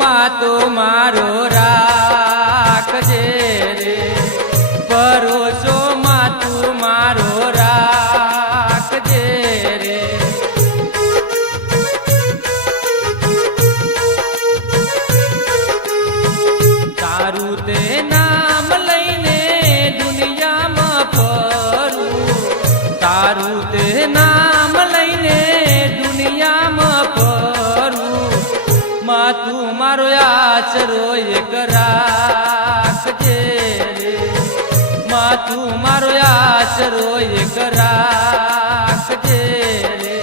માતો મારો રાખજે રે, ભરોસો માતું મારો રાખજે રે. તારું તે નામ લઈને દુનિયામાં ફરું, તારું તે નામ લઈને દુનિયામાં ફરું, માતું મારો આશરો એક રાખજે રે, માતું મારો આશરો એક રાખજે રે.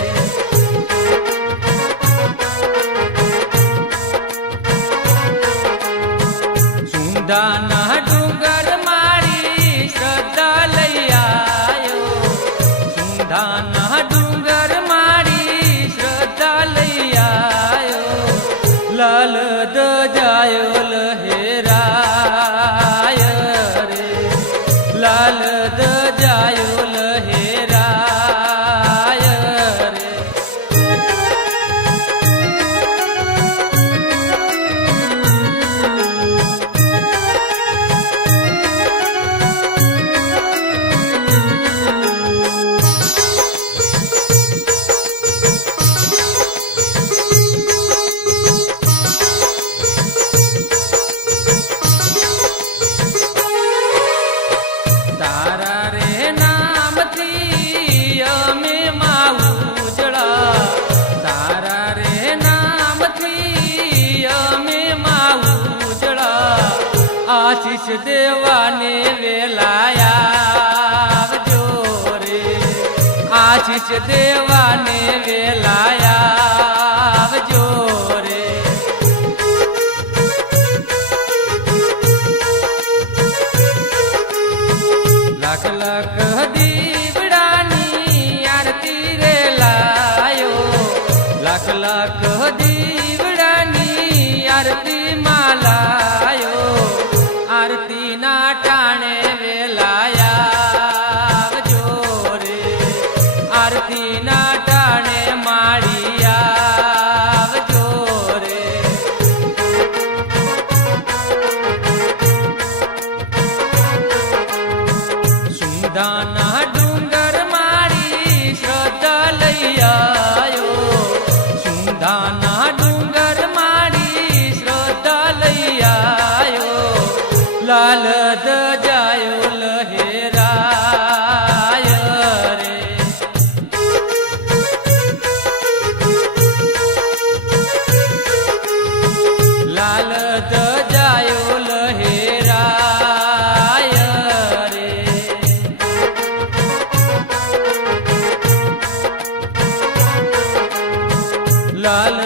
સુંધાના ડુંગર મારી શ્રદ્ધા લઈ આયો, સુંધાના ડુંગર મારી શ્રદ્ધા લઈ આયો, લાલ દજાયો લહેરાય રે, લાલ દજાયો લહેરાય રે. તારા રે નામથી અમે માં ઉજળા, તારા રે નામથી અમે માં ઉજળા, આશીષ દેવાને વેલાયા આવજો રે, આશીષ દેવાને વેલાયા આવજો રે. લાખ લાખ દીવડાની આરતી રે લાયો, લાખ લાખ દીવડાની આરતી માં લાયો, આરતી ના ટાણે વેલાયા આવજો રે, આરતી ના ટાણે માળી આવજો રે. સુંધાના ડુંગર મારી શ્રદ્ધા લઈ આયો, સુંધાના ડુંગર મારી શ્રદ્ધા લઈ આયો, લાલ દજાયો લહેરાય રે, લાલ દજાયો લહેરાય રે. લાલ